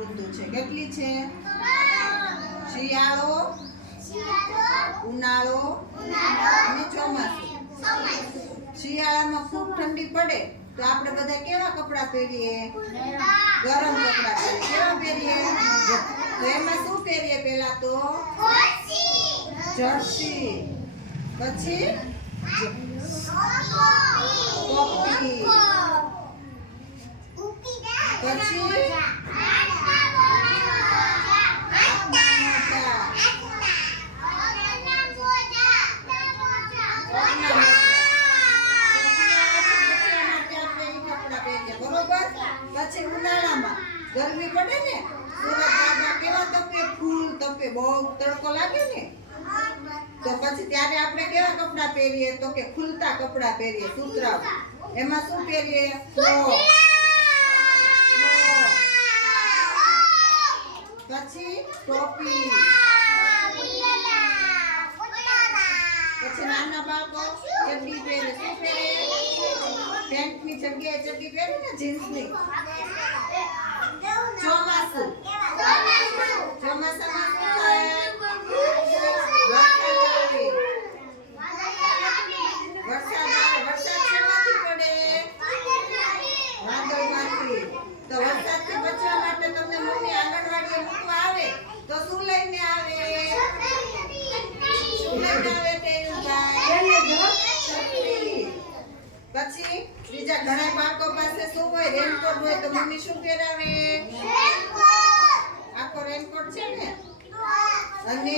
ઋતુ છે. કેટલી છે? શિયાળો ઉનાળો અને ચોમાસું. શિયાળામાં ખૂબ ઠંડી પડે તો આપણે બધા કેવા કપડાં પહેરીએ? ગરમ કપડાં પહેરીએ. કેવા પહેરીએ? તો એમાં શું પહેરીએ પહેલા તો? જર્સી. પછી? પછી? પછી ઉનાળામાં. ગરમી પડે ને સુરતમાં કેવા તપે ફૂલ તપે, બહુ તડકો લાગે ને. તો પછી ત્યારે આપણે કેવા કપડાં પહેરીએ? તો કે ખુલતા કપડાં પહેરીએ સુતરા એમાં શું પહેરીએ? પછી ટોપી. પછી નાના બાળકો ચડ્ડી પહેરે? શું ની જગ્યાએ ચડ્ડી પહેરે ને જીન્સની. ચોમાસું. બીજા ઘણા બાળકો પાસે શું હોય? રેનકોટ હોય તો મમ્મી શું પહેરાવે? આખો રેનકોટ છે ને? અને